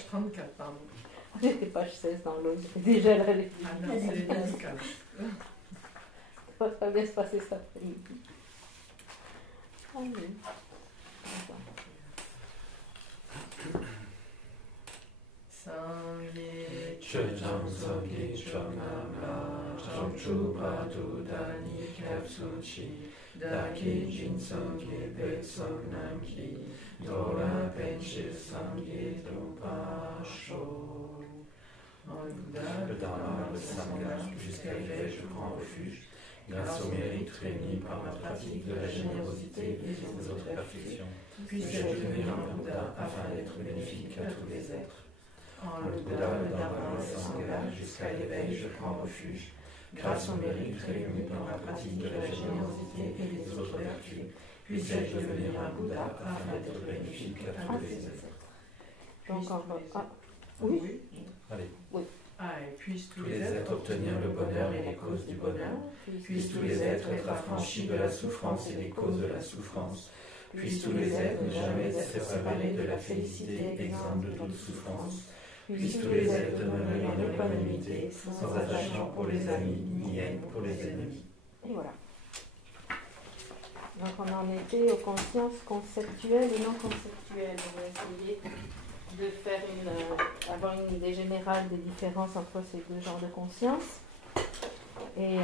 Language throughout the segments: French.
Page 34, pardon. J'étais page 16 dans l'autre, j'étais déjà là. Ah non, c'est les dédicaces. Ça va bien se passer cet après-midi. Allez. Sangye Chöjang Sangye Chöngam Chongchu Padu Dani Kapsuchi Daki Jin Sangye Bet Songnam Ki Dora Penche Sangye Dopa Sho. Le Dharma, le Sangha, jusqu'à l'éveil je prends refuge, grâce au mérite réuni par ma pratique de la générosité et des autres perfections, puis-je devenir un Bouddha afin d'être bénéfique à tous les êtres. Le Bouddha, le Dharma, le Sangha, jusqu'à l'éveil je prends refuge, grâce au mérite réuni par ma pratique de la générosité et des autres vertus, puisse-je devenir un Bouddha afin d'être bénéfique à tous les êtres. Oui. Allez. Oui. Ah, et puissent Tous les êtres obtenir le bonheur et les causes du bonheur. Puissent tous les êtres être affranchis de la souffrance et des causes de la souffrance. Puissent tous les êtres ne jamais être séparés de la félicité, exempts de toute souffrance. Puissent tous les êtres demeurer en équanimité, sans attachement pour les amis, ni haine pour les ennemis. Et voilà. Donc on en était aux consciences conceptuelles et non conceptuelles. On va essayer de faire avoir une idée générale des différences entre ces deux genres de conscience. Et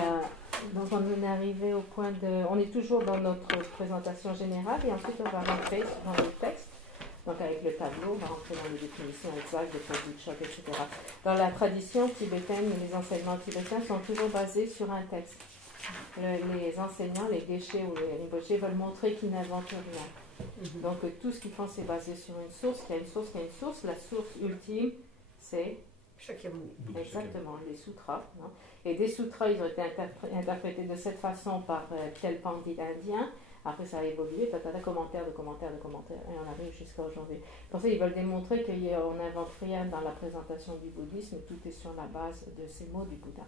donc on est arrivé au point de... On est toujours dans notre présentation générale et ensuite on va rentrer dans le texte. Donc avec le tableau, on va rentrer dans les définitions exactes de Tadutchok, etc. Dans la tradition tibétaine, les enseignements tibétains sont toujours basés sur un texte. Les enseignants, les geshe ou les rinpoché veulent montrer qu'ils n'inventent rien. Donc tout ce qu'ils font, c'est basé sur une source, qui a une source, qui a une source. La source ultime, c'est Shakyamuni. exactement les sutras. Non? Et des sutras, ils ont été interprétés de cette façon par tel pandit indien. Après, ça a évolué, commentaire de commentaire de commentaire, et on arrive jusqu'à aujourd'hui. Pour ça, ils veulent démontrer qu'on n'invente rien dans la présentation du bouddhisme, tout est sur la base de ces mots du Bouddha.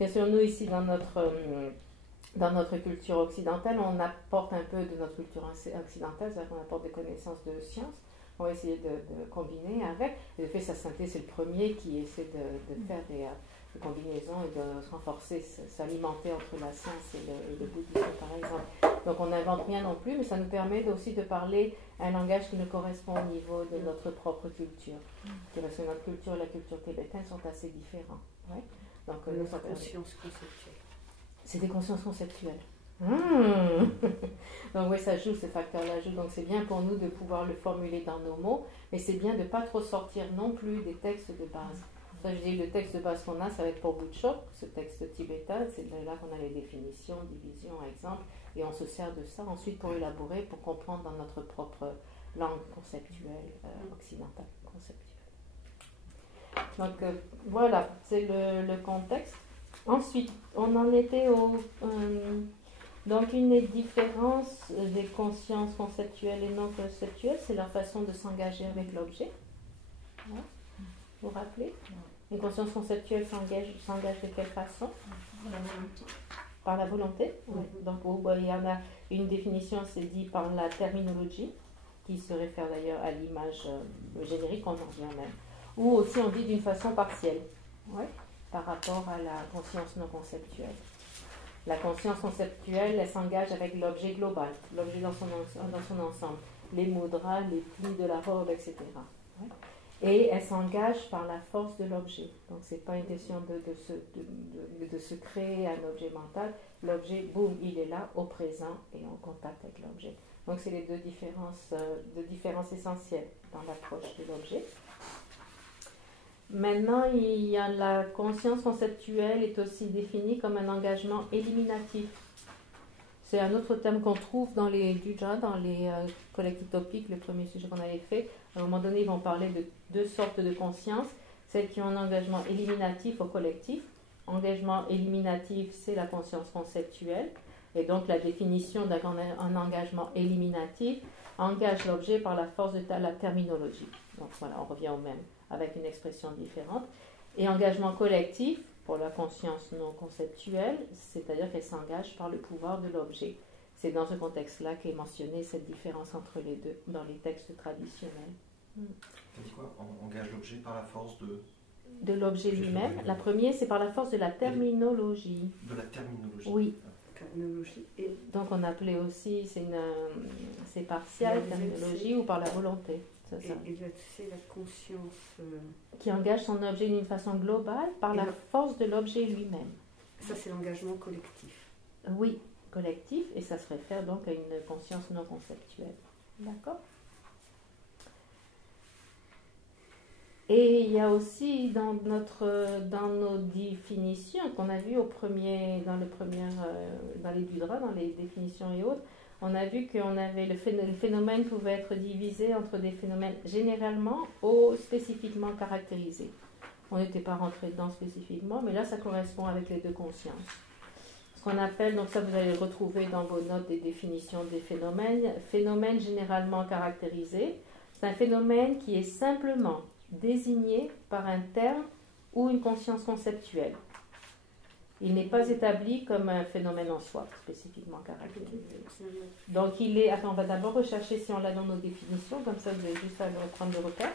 Bien sûr, nous, ici, dans notre culture occidentale, on apporte un peu de notre culture occidentale, c'est-à-dire qu'on apporte des connaissances de science. On va essayer de combiner avec. Et de fait, sa synthé, c'est le premier qui essaie de faire des combinaisons et de se renforcer, s'alimenter entre la science et le bouddhisme, par exemple. Donc, on n'invente rien non plus, mais ça nous permet aussi de parler un langage qui nous correspond au niveau de notre propre culture. Parce que notre culture et la culture tibétaine sont assez différents. Ouais. Donc, conscience conceptuelle. C'est des consciences conceptuelles. Donc oui, ça joue, ce facteur-là joue. Donc c'est bien pour nous de pouvoir le formuler dans nos mots, mais c'est bien de ne pas trop sortir non plus des textes de base. Ça, je dis, le texte de base qu'on a, ça va être pour Butchok, ce texte tibétain, c'est là qu'on a les définitions, divisions, exemples, et on se sert de ça ensuite pour élaborer, pour comprendre dans notre propre langue conceptuelle, occidentale conceptuelle. Donc voilà, c'est le contexte. Ensuite, on en était donc une des différences des consciences conceptuelles et non conceptuelles, c'est leur façon de s'engager avec l'objet. Ouais. Vous vous rappelez? Une conscience conceptuelle s'engage de quelle façon? Par la volonté. Oui. Donc il y en a une définition, c'est dit par la terminologie, qui se réfère d'ailleurs à l'image générique, on en revient même. Ou aussi on dit d'une façon partielle. Ouais. Par rapport à la conscience non conceptuelle. La conscience conceptuelle, elle s'engage avec l'objet global, l'objet dans son ensemble, les mudras, les plis de la robe, etc. Ouais. Et elle s'engage par la force de l'objet. Donc ce n'est pas une question de se créer un objet mental. L'objet, boum, il est là, au présent, et en contact avec l'objet. Donc c'est les deux différences essentielles dans l'approche de l'objet. Maintenant, il y a la conscience conceptuelle est aussi définie comme un engagement éliminatif. C'est un autre terme qu'on trouve dans les Duja, dans les collectes utopiques, le premier sujet qu'on avait fait. À un moment donné, ils vont parler de deux sortes de conscience. Celles qui ont un engagement éliminatif au collectif. Engagement éliminatif, c'est la conscience conceptuelle. Et donc, la définition d'un engagement éliminatif engage l'objet par la force de la terminologie. Donc voilà, on revient au même, avec une expression différente. Et engagement collectif, pour la conscience non conceptuelle, c'est-à-dire qu'elle s'engage par le pouvoir de l'objet. C'est dans ce contexte-là qu'est mentionnée cette différence entre les deux, dans les textes traditionnels. T'as dit quoi? On engage l'objet par la force De l'objet lui-même. La première, c'est par la force de la terminologie. de la terminologie. Oui. Terminologie et Donc on appelait aussi, c'est partial, La deuxième, terminologie ou par la volonté. C'est ça. et là, c'est la conscience. Qui engage son objet d'une façon globale par Et la le- force de l'objet lui-même. Ça, c'est l'engagement collectif. Oui, collectif, et ça se réfère donc à une conscience non conceptuelle. D'accord? Et il y a aussi dans nos définitions qu'on a vues dans les Budras, dans les définitions et autres, on a vu que le phénomène pouvait être divisé entre des phénomènes généralement ou spécifiquement caractérisés. On n'était pas rentré dedans spécifiquement, mais là ça correspond avec les deux consciences. Ce qu'on appelle, donc ça vous allez le retrouver dans vos notes des définitions des phénomènes. Phénomène généralement caractérisé, c'est un phénomène qui est simplement désigné par un terme ou une conscience conceptuelle. Il n'est pas établi comme un phénomène en soi, spécifiquement caractérisé. Donc il est... Attends, on va d'abord rechercher si on l'a dans nos définitions, comme ça vous avez juste à le reprendre le repère.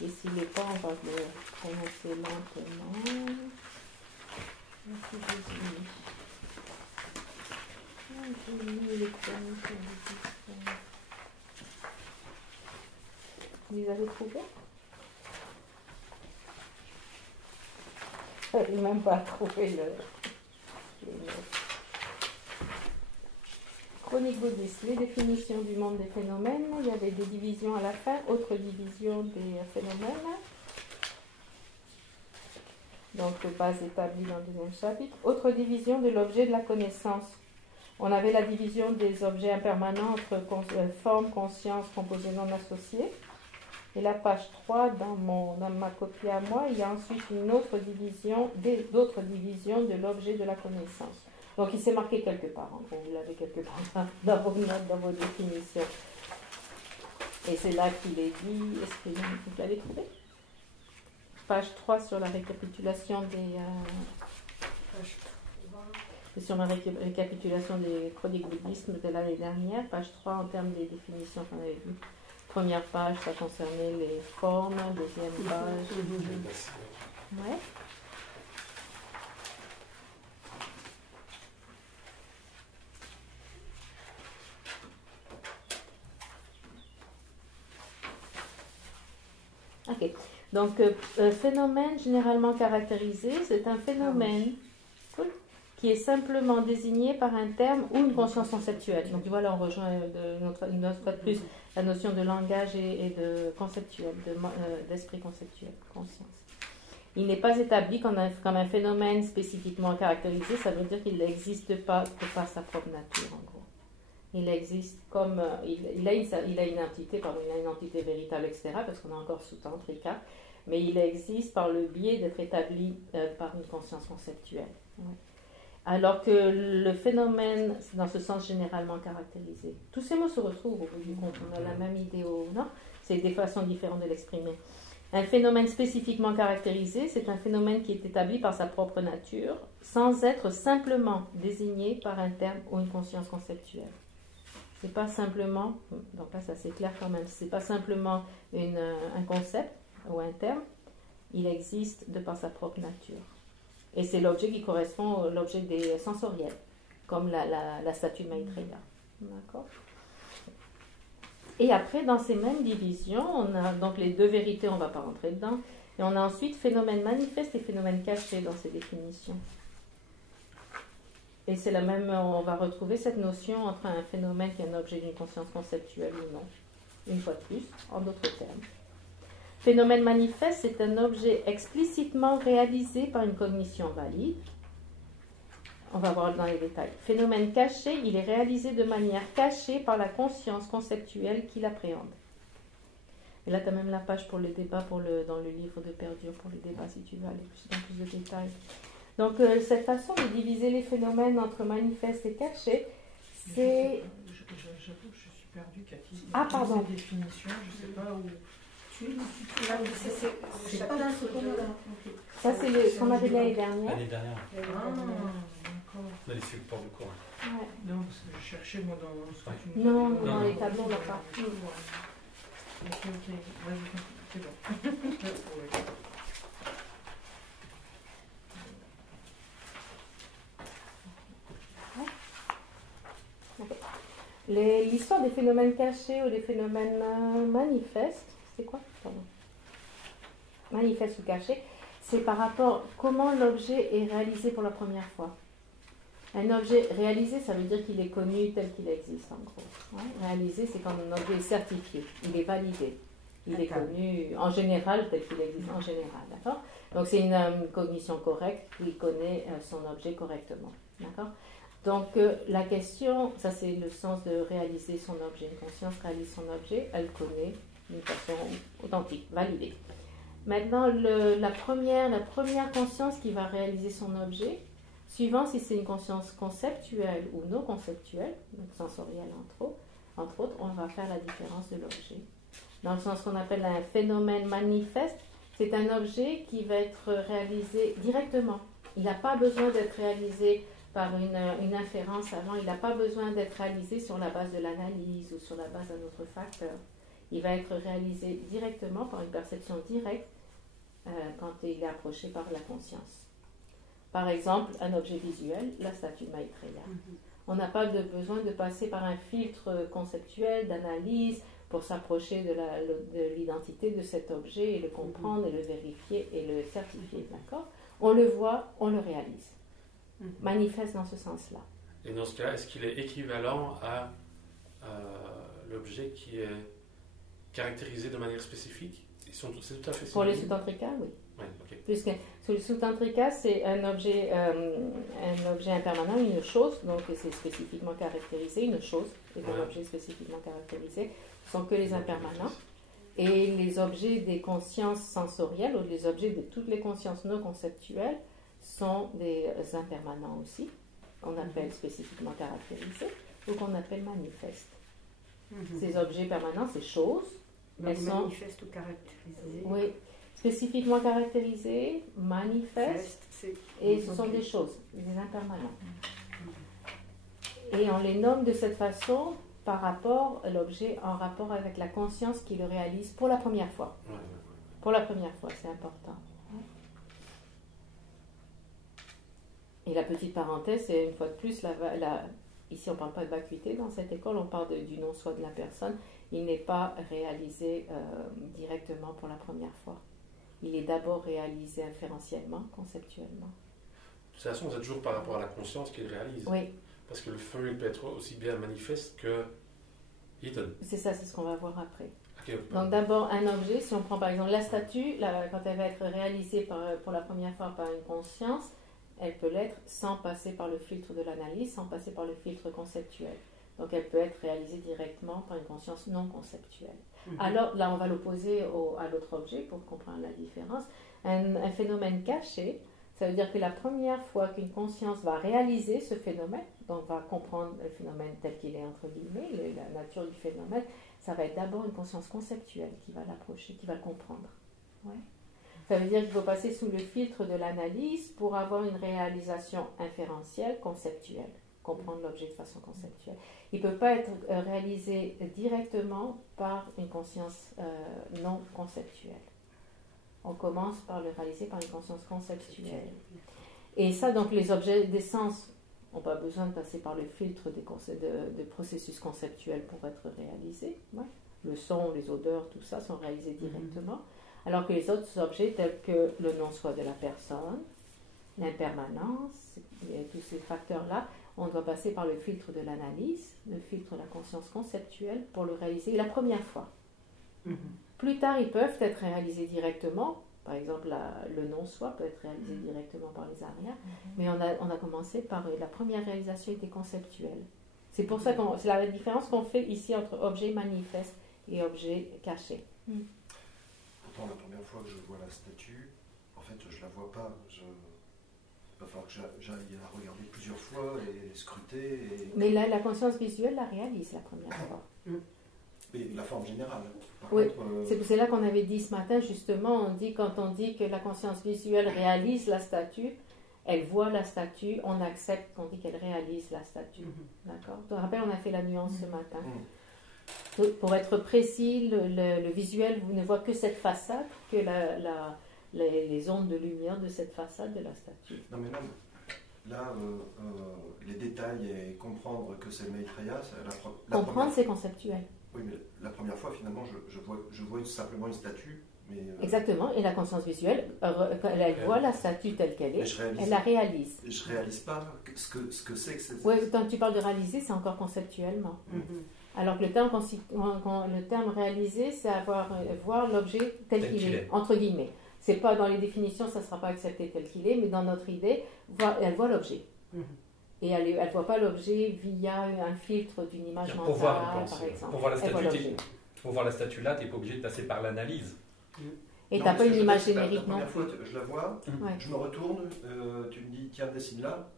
Et s'il n'est pas, on va le prononcer lentement. Vous les avez trouvés? Je n'ai même pas trouvé le Chronique bouddhiste, les définitions du monde des phénomènes. Il y avait des divisions à la fin, autre division des phénomènes. Donc, base établie dans le deuxième chapitre. Autre division de l'objet de la connaissance. On avait la division des objets impermanents entre forme, conscience, composés non associés. Et la page 3, dans ma copie à moi, il y a ensuite une autre division, d'autres divisions de l'objet de la connaissance. Donc, il s'est marqué quelque part. Hein, vous l'avez quelque part dans vos notes, dans vos définitions. Et c'est là qu'il est dit. Est-ce que vous l'avez trouvé? Page 3 sur la récapitulation des... Page 3. C'est sur la récapitulation des chroniques bouddhisme de l'année dernière. Page 3 en termes des définitions qu'on avait vues. Première page, ça concernait les formes. Deuxième page. Ouais. Ok. Donc, phénomène généralement caractérisé, c'est un phénomène qui est simplement désigné par un terme ou une conscience conceptuelle. Donc, voilà, on rejoint une autre fois de plus la notion de langage et de conceptuel, d'esprit conceptuel, conscience. Il n'est pas établi comme un phénomène spécifiquement caractérisé, ça veut dire qu'il n'existe pas que par sa propre nature, en gros. Il existe comme... il a une entité véritable, etc., parce qu'on a encore sous tantrika, mais il existe par le biais d'être établi par une conscience conceptuelle. Ouais. Alors que le phénomène, c'est dans ce sens généralement caractérisé. Tous ces mots se retrouvent au bout du compte, on a la même idée, non? C'est des façons différentes de l'exprimer. Un phénomène spécifiquement caractérisé, c'est un phénomène qui est établi par sa propre nature, sans être simplement désigné par un terme ou une conscience conceptuelle. C'est pas simplement, donc là ça c'est clair quand même, c'est pas simplement un concept ou un terme, il existe de par sa propre nature. Et c'est l'objet qui correspond à l'objet des sensoriels, comme la statue de Maitreya. D'accord? Et après, dans ces mêmes divisions, on a donc les deux vérités, on ne va pas rentrer dedans, et on a ensuite phénomène manifeste et phénomène caché dans ces définitions. Et c'est la même, on va retrouver cette notion entre un phénomène qui est un objet d'une conscience conceptuelle ou non, une fois de plus, en d'autres termes. Phénomène manifeste, c'est un objet explicitement réalisé par une cognition valide. On va voir dans les détails. Phénomène caché, il est réalisé de manière cachée par la conscience conceptuelle qui l'appréhende. Et là, tu as même la page pour le débat dans le livre de Perdure pour le débat, si tu veux aller dans plus de détails. Donc, cette façon de diviser les phénomènes entre manifeste et caché, c'est... J'avoue que je suis perdue, Cathy. Ah, pardon. Ces définitions, je ne sais pas où... C'est pas là, c'est pas là. Ça, c'est ce qu'on avait l'année dernière. L'année dernière, Ah, d'accord. on a les supports de cours. Ouais. Non, parce que je cherchais, moi, dans ce que tu Non, nous dans disais. les tableaux, on l'a pas. Ok, vas-y, c'est bon. Ouais. L'histoire des phénomènes cachés ou des phénomènes manifestes, c'est quoi? Pardon. Manifeste ou caché, c'est par rapport à comment l'objet est réalisé pour la première fois. Un objet réalisé, ça veut dire qu'il est connu tel qu'il existe, en gros. Ouais. Réalisé, c'est quand un objet est certifié, il est validé, il est connu en général tel qu'il existe, en général, d'accord? Donc c'est une cognition correcte, il connaît son objet correctement, d'accord? Donc la question, ça c'est le sens de réaliser son objet. Une conscience réalise son objet, elle connaît d'une façon authentique, validée. Maintenant, la première conscience qui va réaliser son objet, suivant si c'est une conscience conceptuelle ou non conceptuelle, donc sensorielle entre autres, on va faire la différence de l'objet. Dans le sens qu'on appelle un phénomène manifeste, c'est un objet qui va être réalisé directement. Il n'a pas besoin d'être réalisé par une inférence avant, il n'a pas besoin d'être réalisé sur la base de l'analyse ou sur la base d'un autre facteur. Il va être réalisé directement par une perception directe quand il est approché par la conscience. Par exemple, un objet visuel, la statue Maitreya. On n'a pas besoin de passer par un filtre conceptuel, d'analyse, pour s'approcher de l'identité de cet objet et le comprendre et le vérifier et le certifier. D'accord? On le voit, on le réalise. Manifeste dans ce sens-là. Et dans ce cas, est-ce qu'il est équivalent à l'objet qui est caractérisé de manière spécifique? C'est tout à fait Pour les sous-tantrikas, oui. Ouais, okay. Puisque sous le sous-tantrika, c'est un objet impermanent, une chose, donc c'est spécifiquement caractérisé, une chose est un objet spécifiquement caractérisé, ce ne sont que les impermanents. Et les objets des consciences sensorielles, ou les objets de toutes les consciences non conceptuelles, sont des impermanents aussi, qu'on appelle spécifiquement caractérisés, ou qu'on appelle manifestes. Ces objets permanents, ces choses, donc elles sont manifestes ou caractérisées. Oui, spécifiquement caractérisées, manifestes, et ce sont des choses, des impermanents. Et on les nomme de cette façon par rapport à l'objet, en rapport avec la conscience qui le réalise pour la première fois. Pour la première fois, c'est important. Et la petite parenthèse, c'est une fois de plus, ici on ne parle pas de vacuité dans cette école, on parle du non-soi de la personne. Il n'est pas réalisé directement pour la première fois. Il est d'abord réalisé inférentiellement, conceptuellement. De toute façon, c'est toujours par rapport à la conscience qu'il réalise. Oui. Parce que le feu, il peut être aussi bien manifeste que hidden. C'est ça, c'est ce qu'on va voir après. Okay. Donc d'abord, un objet, si on prend par exemple la statue, quand elle va être réalisée pour la première fois par une conscience, elle peut l'être sans passer par le filtre de l'analyse, sans passer par le filtre conceptuel. Donc elle peut être réalisée directement par une conscience non conceptuelle. Alors là, on va l'opposer à l'autre objet pour comprendre la différence. Un phénomène caché, ça veut dire que la première fois qu'une conscience va réaliser ce phénomène, donc va comprendre le phénomène tel qu'il est entre guillemets, la nature du phénomène, ça va être d'abord une conscience conceptuelle qui va l'approcher, qui va le comprendre. Ouais. Ça veut dire qu'il faut passer sous le filtre de l'analyse pour avoir une réalisation inférentielle, conceptuelle, comprendre l'objet de façon conceptuelle. Il ne peut pas être réalisé directement par une conscience non conceptuelle. On commence par le réaliser par une conscience conceptuelle. Et ça, donc les objets d'essence n'ont pas besoin de passer par le filtre de processus conceptuels pour être réalisés. Ouais. Le son, les odeurs, tout ça sont réalisés directement. Alors que les autres objets tels que le non-soi de la personne, l'impermanence, et tous ces facteurs-là, on doit passer par le filtre de l'analyse, le filtre de la conscience conceptuelle pour le réaliser la première fois. Plus tard, ils peuvent être réalisés directement. Par exemple, le non-soi peut être réalisé directement par les arias, mais on a commencé par la première réalisation était conceptuelle. C'est pour ça c'est la différence qu'on fait ici entre objet manifeste et objet caché. Pourtant, la première fois que je vois la statue, en fait, je la vois pas. Il va falloir que j'aille la regarder plusieurs fois et scruter. Mais la conscience visuelle la réalise la première fois. Mais la forme générale. Par Oui, contre, c'est là qu'on avait dit ce matin, justement, quand on dit que la conscience visuelle réalise la statue, elle voit la statue, on accepte qu'on dit qu'elle réalise la statue. D'accord? Tu te rappelles, on a fait la nuance ce matin. Pour être précis, le visuel, vous ne voit que cette façade, que les ondes de lumière de cette façade de la statue. Non, mais non. Là, les détails et comprendre que c'est Maitreya, Comprendre, c'est conceptuel. Oui, mais la première fois, finalement, je vois simplement une statue. Mais, Exactement, et la conscience visuelle, elle voit la statue telle qu'elle est, elle la réalise. Je réalise pas ce que c'est que c'est. Oui, quand tu parles de réaliser, c'est encore conceptuellement. Alors que le terme réaliser, c'est voir l'objet tel qu'il est, entre guillemets. C'est pas dans les définitions, ça ne sera pas accepté tel qu'il est, mais dans notre idée, elle voit l'objet. Et elle ne voit pas l'objet via un filtre d'une image mentale, par exemple. Pour voir la statue là, tu n'es pas obligé de passer par l'analyse. Et tu n'as pas une image générique, la non? première fois, je la vois, je me retourne, tu me dis, tiens, dessine là.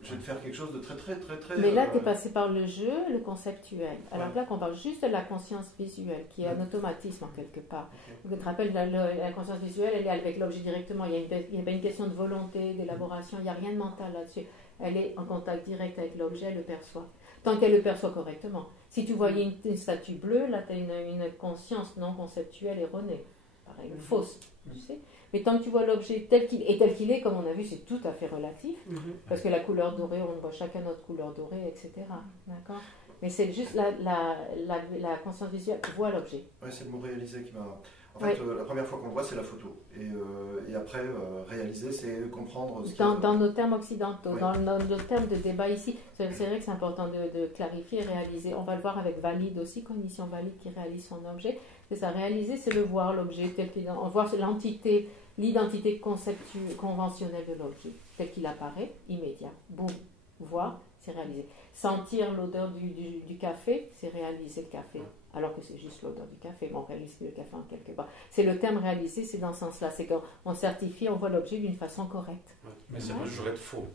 Je vais te faire quelque chose de très, très, très, très... Mais là, tu es passé par le jeu, le conceptuel. Alors là, qu'on parle juste de la conscience visuelle, qui est un automatisme en quelque part. Je te rappelle, la conscience visuelle, elle est avec l'objet directement. Il n'y a pas une question de volonté, d'élaboration, il n'y a rien de mental là-dessus. Elle est en contact direct avec l'objet, elle le perçoit. Tant qu'elle le perçoit correctement. Si tu voyais une statue bleue, là, tu as une conscience non conceptuelle erronée. Pareil, fausse, tu sais. Mais tant que tu vois l'objet tel qu'il est, comme on a vu, c'est tout à fait relatif. Parce que la couleur dorée, on voit chacun notre couleur dorée, etc. D'accord? Mais c'est juste la conscience visuelle voit l'objet. Oui, c'est le mot réaliser qui m'a... En fait, la première fois qu'on voit, c'est la photo. Et après, réaliser, c'est comprendre... Dans nos termes occidentaux, dans nos termes de débat ici, c'est vrai que c'est important de clarifier, réaliser. On va le voir avec valide aussi, cognition valide qui réalise son objet. C'est ça, réaliser, c'est le voir, l'objet, tel qu'il est. On voit l'identité conventionnelle de l'objet, tel qu'il apparaît, immédiat. Boum, voir, c'est réaliser. Sentir l'odeur du café, c'est réaliser le café. Alors que c'est juste l'odeur du café, mais on réalise le café en quelque part. C'est le terme réaliser, c'est dans ce sens-là. C'est qu'on certifie, on voit l'objet d'une façon correcte. Mais ça peut toujours être faux.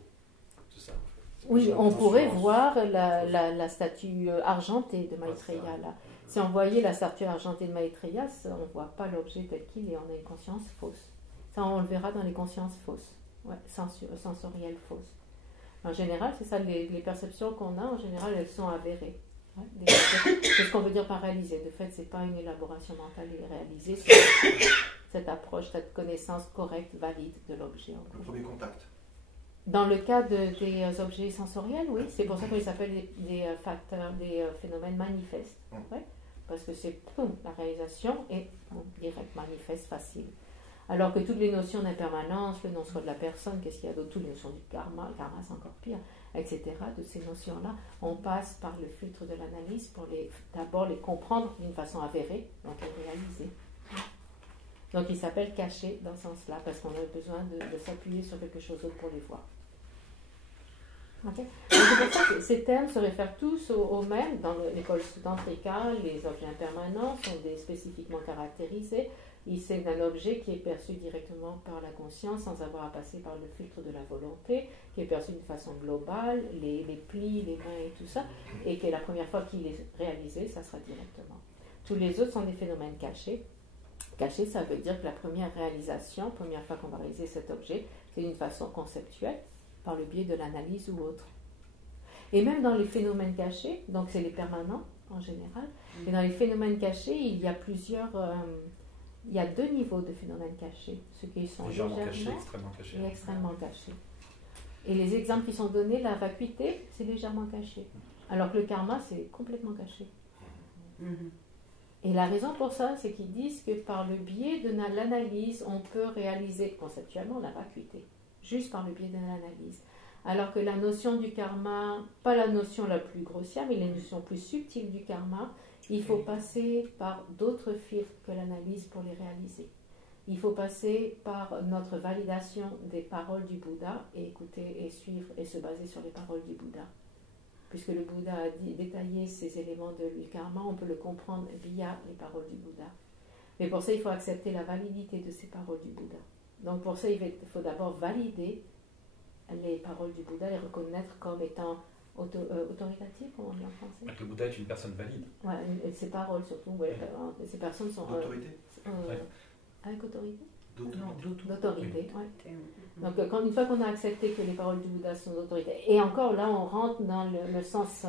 C'est ça, en fait. Oui, on pourrait voir la statue argentée de Maitreya là. Si on voyait la statue argentée de Maitreya, on ne voit pas l'objet tel qu'il est, on a une conscience fausse. Ça, on le verra dans les consciences fausses, sensorielles fausses. En général, c'est ça, les perceptions qu'on a, en général, elles sont avérées. C'est ce qu'on veut dire par réaliser. De fait, ce n'est pas une élaboration mentale réalisée, c'est cette approche, cette connaissance correcte, valide de l'objet. Le premier contact. Dans le cas des objets sensoriels, oui, c'est pour ça qu'on les appelle des facteurs, des phénomènes manifestes. Ouais, parce que c'est la réalisation est direct, manifeste, facile. Alors que toutes les notions d'impermanence, le non-soi de la personne, qu'est-ce qu'il y a d'autre, toutes les notions du karma, le karma c'est encore pire, etc., de ces notions-là, on passe par le filtre de l'analyse pour d'abord les comprendre d'une façon avérée, donc les réaliser. Donc ils s'appellent cachés dans ce sens-là, parce qu'on a besoin de s'appuyer sur quelque chose d'autre pour les voir. Okay. C'est pour ça que ces termes se réfèrent tous aux mêmes. Dans l'école tantrika, les objets impermanents sont spécifiquement caractérisés. Il s'agit d'un objet qui est perçu directement par la conscience sans avoir à passer par le filtre de la volonté, qui est perçu d'une façon globale, les plis, les mains et tout ça, et que la première fois qu'il est réalisé, ça sera directement. Tous les autres sont des phénomènes cachés. Caché, ça veut dire que la première réalisation, première fois qu'on va réaliser cet objet, c'est d'une façon conceptuelle, par le biais de l'analyse ou autre. Et même dans les phénomènes cachés, donc c'est les permanents en général, et dans les phénomènes cachés, il y a il y a deux niveaux de phénomènes cachés, ceux qui sont légèrement cachés, extrêmement cachés. Et extrêmement cachés. Et les exemples qui sont donnés, la vacuité, c'est légèrement caché, alors que le karma, c'est complètement caché. Et la raison pour ça, c'est qu'ils disent que par le biais de l'analyse, on peut réaliser conceptuellement la vacuité, juste par le biais de l'analyse. Alors que la notion du karma, pas la notion la plus grossière, mais les notions plus subtiles du karma, il faut passer par d'autres filtres que l'analyse pour les réaliser. Il faut passer par notre validation des paroles du Bouddha et écouter et suivre et se baser sur les paroles du Bouddha. Puisque le Bouddha a détaillé ces éléments du karma, on peut le comprendre via les paroles du Bouddha. Mais pour ça, il faut accepter la validité de ces paroles du Bouddha. Donc pour ça, il faut d'abord valider les paroles du Bouddha, les reconnaître comme étant autoritatives, comme on dit en français. Donc le Bouddha est une personne valide. Ouais, ces paroles surtout, ces personnes sont... D'autorité Avec autorité D'autorité. Oui. Donc une fois qu'on a accepté que les paroles du Bouddha sont d'autorité, et encore là on rentre dans le sens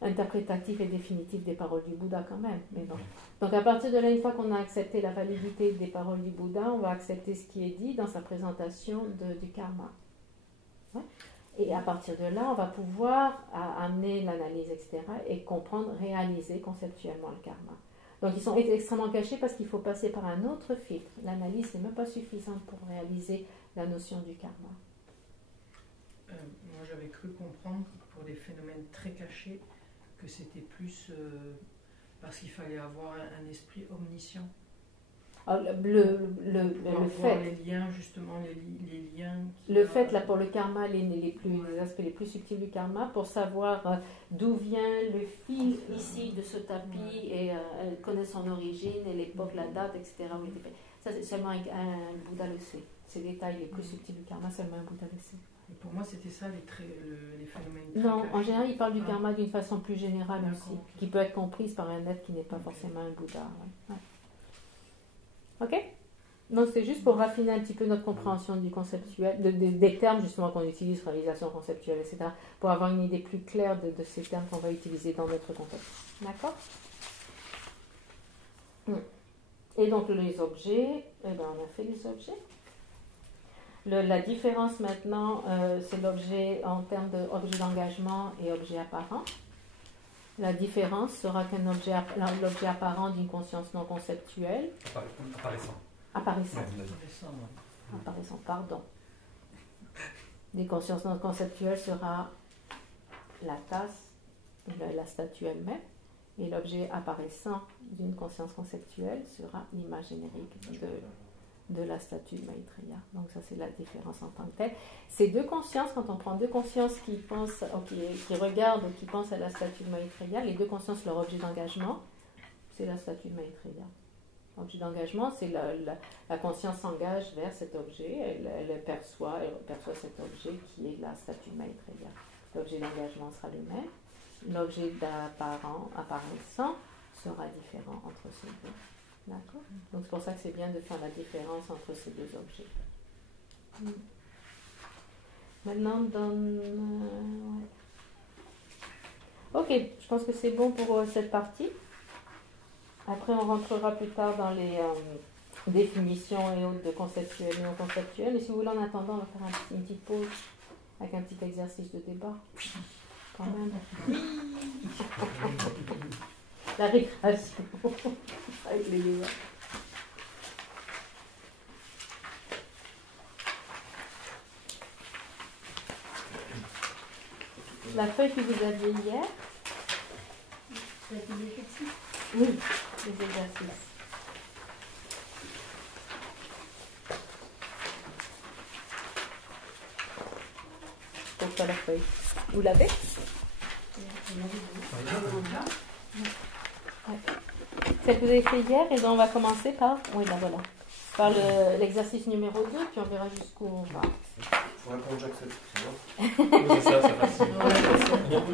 interprétatif et définitif des paroles du Bouddha quand même. Mais bon. Donc à partir de là, une fois qu'on a accepté la validité des paroles du Bouddha, on va accepter ce qui est dit dans sa présentation du karma. Ouais. Et à partir de là, on va pouvoir amener l'analyse, etc., et comprendre, réaliser conceptuellement le karma. Donc ils sont extrêmement cachés parce qu'il faut passer par un autre filtre. L'analyse n'est même pas suffisante pour réaliser la notion du karma. Moi j'avais cru comprendre pour des phénomènes très cachés que c'était plus parce qu'il fallait avoir un esprit omniscient. Le Voir fait, les liens, justement, les liens. le fait là pour le karma, les aspects les plus subtils du karma, pour savoir d'où vient le fil ici de ce tapis et connaître son origine et l'époque, la date, etc. où il était fait. Ça, c'est seulement un Bouddha le sait. Ces détails les plus subtils du karma, seulement un Bouddha le sait. Et pour moi, c'était ça les phénomènes très Non, cachés. en général, il parle du karma d'une façon plus générale D'accord, aussi, ok. qui peut être comprise par un être qui n'est pas forcément un Bouddha. Ouais. Ok? Donc c'est juste pour raffiner un petit peu notre compréhension du conceptuel, des termes justement qu'on utilise, réalisation conceptuelle, etc., pour avoir une idée plus claire de ces termes qu'on va utiliser dans notre contexte. D'accord? Et donc les objets, on a fait les objets. La différence maintenant, c'est l'objet en termes d'objet d'engagement et objet apparent. La différence sera qu'un objet, l'objet apparent d'une conscience non conceptuelle. Apparaissant. Apparaissant, pardon. Des consciences non conceptuelles sera la tasse, la statue elle-même, et l'objet apparaissant d'une conscience conceptuelle sera l'image générique de la statue de Maitreya. Donc ça c'est la différence en tant que telle. Ces deux consciences, quand on prend deux consciences qui pensent, qui regardent ou qui pensent à la statue de Maitreya, les deux consciences, leur objet d'engagement, c'est la statue de Maitreya. L'objet d'engagement, c'est la conscience s'engage vers cet objet, elle perçoit cet objet qui est la statue de Maitreya. L'objet d'engagement sera le même. L'objet apparaissant sera différent entre ces deux. D'accord? Donc c'est pour ça que c'est bien de faire la différence entre ces deux objets. Maintenant, Ok, je pense que c'est bon pour cette partie. Après, on rentrera plus tard dans les définitions et autres de conceptuel et non conceptuel. Et si vous voulez, en attendant, on va faire une petite pause avec un petit exercice de débat. Quand même. La récréation avec les débats. La feuille que vous aviez hier. Oui, les exercices. Pourquoi la feuille? Vous l'avez? Celle que vous avez fait hier, et donc on va commencer par, par l'exercice numéro 2, puis on verra jusqu'où on va. Il faut répondre j'accepte, ça va? C'est ça, ça passe.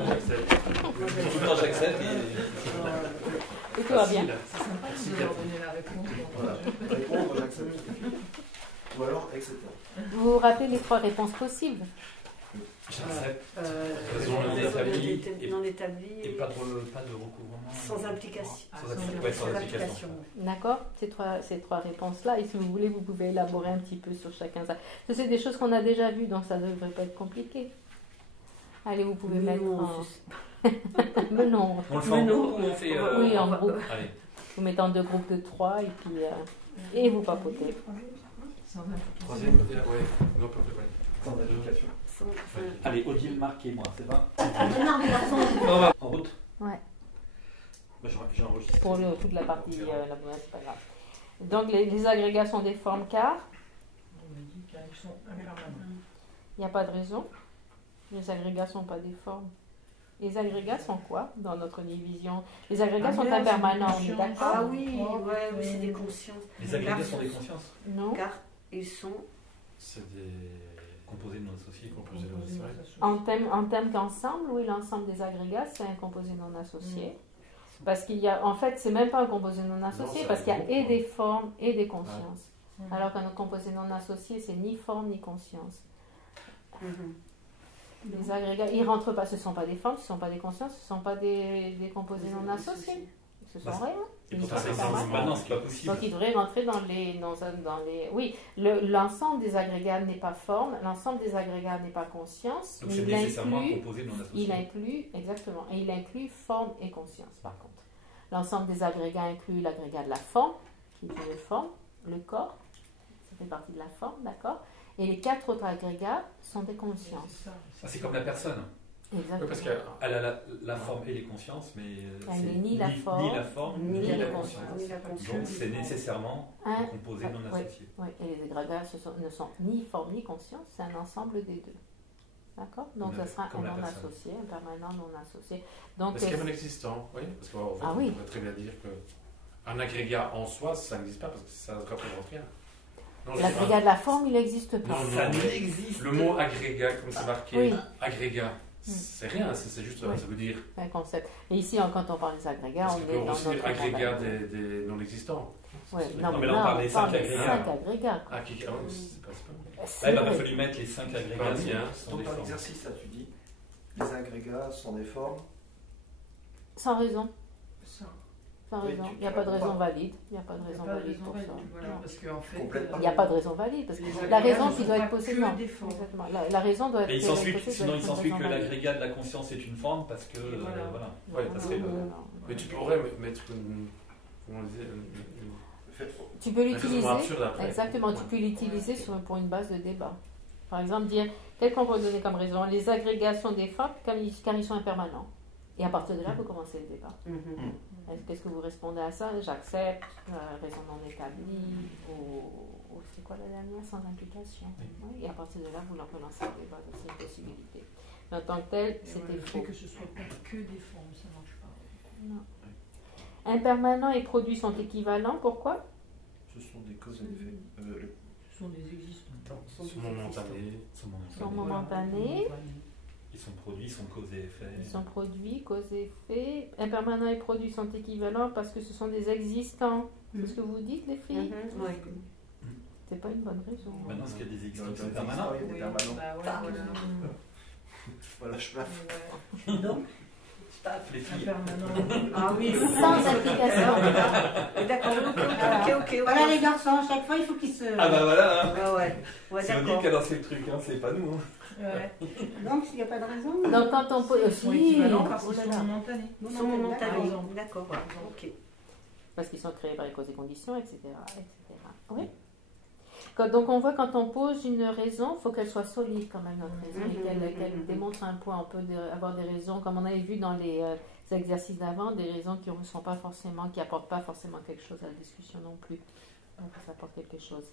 J'accepte. Tout le temps j'accepte. Et tout va bien. C'est sympa de leur donner la réponse. Voilà, répondre j'accepte. Ou alors, etc. Vous vous rappelez les 3 réponses possibles? J'accepte. Raison non établie Et pas de recouvrement. sans implication. Sans application. D'accord? Ces trois réponses-là. Et si vous voulez, vous pouvez élaborer un petit peu sur chacun ça. Ça, c'est des choses qu'on a déjà vues, donc ça ne devrait pas être compliqué. Allez, vous pouvez mettre en... Mais non. On le fait en groupe ou on fait... Oui, en groupe. Allez. Vous mettez en 2 groupes de 3 et puis... et vous papotez. Sans implication. Troisième, non, sans application. Allez, Odile, marquez-moi, c'est bon? En route? Ouais. Bah, j'ai enregistré. Pour toute la partie, c'est pas grave. Donc, les agrégats sont des formes car On me dit qu'ils sont impermanents. il n'y a pas de raison. Les agrégats ne sont pas des formes. Les agrégats sont quoi dans notre division? Les agrégats sont impermanents, on est d'accord? Ah oui, oui, c'est des consciences. Les agrégats sont des consciences? Non. Car ils sont C'est des composés non associés. En termes qu'ensemble, oui, l'ensemble des agrégats, c'est un composé non associé. Parce qu'il y a, en fait, c'est même pas un composé non associé, Non, parce qu'il y a groupe, et des formes et des consciences. Ouais. Alors qu'un composé non associé, c'est ni forme ni conscience. Les agrégats, ils ne rentrent pas, ce ne sont pas des formes, ce ne sont pas des consciences, ce ne sont pas des composés non associés. Ce sont rien. Et pourtant, c'est pas possible. Donc, ils devraient rentrer dans les. Oui, l'ensemble des agrégats n'est pas forme, l'ensemble des agrégats n'est pas conscience. Donc, c'est nécessairement un composé non associé. Il inclut, exactement, et il inclut forme et conscience, par contre. L'ensemble des agrégats inclut l'agrégat de la forme, qui est une forme, le corps, ça fait partie de la forme, d'accord. Et les 4 autres agrégats sont des consciences. C'est comme la personne. Exactement. Oui, parce qu'elle a la forme et les consciences, mais elle n'est ni la forme, ni la conscience. Donc c'est nécessairement un composé non associé. Oui, et les agrégats ne sont ni forme ni conscience, c'est un ensemble des deux. D'accord. Donc ça sera un non associé, un permanent non associé. Donc, est-ce qu'il y a un existant? Oui, parce qu'en fait, on pourrait très bien dire qu'un agrégat en soi, ça n'existe pas parce que ça ne représente rien. L'agrégat de la forme, il n'existe pas. Non, ça n'existe. Le mot agrégat, comme c'est marqué, agrégat, c'est rien, c'est juste, ça veut dire. Un concept. Et ici, quand on parle des agrégats, on est dans notre agrégat des non-existants. Oui, non, mais là, on parle des 5 agrégats. Ah, c'est pas là, il va falloir mettre les 5 agrégats. Donc, dans l'exercice, là, tu dis, les agrégats sont des formes. Sans raison. Sans raison. Il n'y a pas de raison valide. Il n'y a pas de raison valide pour ça. Voilà, parce qu'en fait, il n'y a pas de raison valide. Parce que la raison qui doit être possédée. Exactement. La raison doit être possédée. Sinon, il s'ensuit que l'agrégat de la conscience est une forme parce que. Voilà. Ouais, ça serait. Mais tu pourrais mettre une. Comment on disait tu peux l'utiliser. Exactement. Tu peux l'utiliser pour une base de débat. Par exemple, dire quel qu'on peut donner comme raison. Les agrégats sont des formes car ils sont impermanents. Et à partir de là, vous commencez le débat. Qu'est-ce que vous répondez à ça? J'accepte, raison non établie, ou c'est quoi la dernière? Sans implication. Oui. Et à partir de là, vous leur relancez le débat, c'est une possibilité. Mais en tant que tel, c'était faux. Que ce ne soit pas que des formes, ça ne marche pas. Non. Impermanent et produit sont équivalents, pourquoi? Ce sont des causes et effets. Ce sont des existants. Sont momentanés. Ils sont produits, sont cause et effet. Ils sont produits, cause et effet. Impermanents et produits sont équivalents parce que ce sont des existants. C'est ce que vous dites, les filles? Oui. C'est pas une bonne raison. Maintenant, est-ce qu'il y a des existants qui sont permanents? Il y a des permanents. Voilà, je plaffe. Donc, les filles. Ah oui, sans application. D'accord, ok. Voilà les garçons, chaque fois il faut qu'ils se. Ah bah voilà. Ouais, c'est Odile qui a lancé le truc, c'est pas nous. Donc il n'y a pas de raison. Donc quand on peut aussi. Parce qu'ils sont momentanés. Ils sont momentanés. D'accord, ok. Parce qu'ils sont créés par les causes et conditions, etc. Oui. Donc on voit quand on pose une raison, il faut qu'elle soit solide quand même, notre raison, et qu'elle démontre un point. On peut avoir des raisons, comme on avait vu dans les exercices d'avant, des raisons qui ne sont pas forcément, qui apportent pas forcément quelque chose à la discussion non plus. Donc ça apporte quelque chose.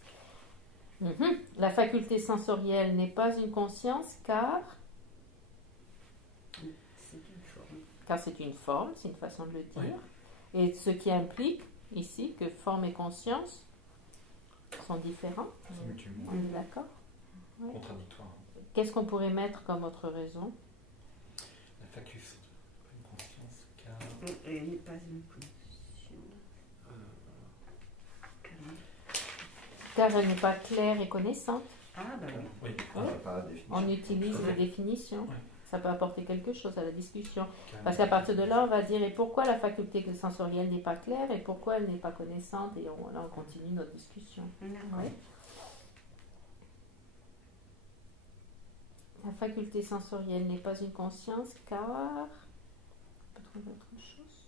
La faculté sensorielle n'est pas une conscience car c'est une forme, c'est une façon de le dire. Oui. Et ce qui implique ici que forme et conscience sont différents. On est d'accord? Contradictoire. Qu'est-ce qu'on pourrait mettre comme autre raison? La faculté, pas une conscience car... Elle n'est pas une conscience. Car elle n'est pas claire et connaissante. Ah bah oui. On utilise les définitions. Oui. Ça peut apporter quelque chose à la discussion. Parce qu'à partir de là, on va dire et pourquoi la faculté sensorielle n'est pas claire et pourquoi elle n'est pas connaissante. Et là, on continue notre discussion. Oui. La faculté sensorielle n'est pas une conscience car... On peut trouver autre chose.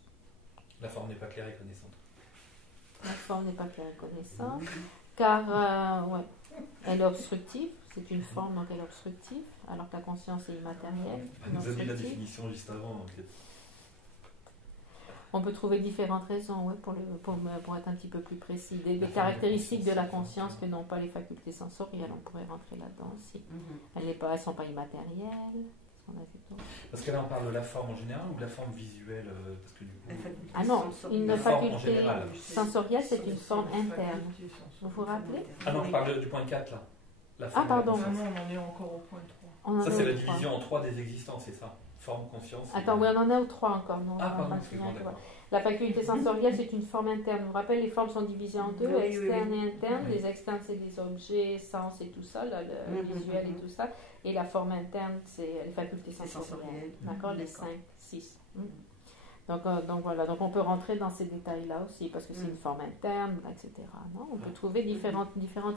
La forme n'est pas claire et connaissante. La forme n'est pas claire et connaissante. Car elle est obstructive, c'est une forme donc elle est obstructive, alors que la conscience est immatérielle. Elle nous a dit la définition juste avant. Donc... On peut trouver différentes raisons pour être un petit peu plus précis. Des caractéristiques de la conscience que n'ont pas les facultés sensorielles, on pourrait rentrer là-dedans aussi. Elles ne sont pas immatérielles. Parce que là on parle de la forme en général ou de la forme visuelle parce que du coup... Ah non, une faculté sensorielle c'est une forme interne. Vous vous rappelez? Ah non, je parle du point 4 là. Ah pardon. Non, on en est encore au point 3. Ça c'est la division en 3 des existences, c'est ça? Forme, conscience. Attends, oui, on en a ou 3 encore. Non, Ah, on va pardon, pas excuse-moi, finir, d'accord. La faculté sensorielle, c'est une forme interne. Vous vous rappelez, les formes sont divisées en deux, Oui, externes et internes. Oui. Les externes, c'est les objets, sens et tout ça, là, le visuel et tout ça. Et la forme interne, c'est les facultés C'est sensorielles. sensoriel. D'accord, les D'accord. 5, 6. Donc voilà, donc on peut rentrer dans ces détails-là aussi, parce que c'est une forme interne, etc. Non, on peut trouver différentes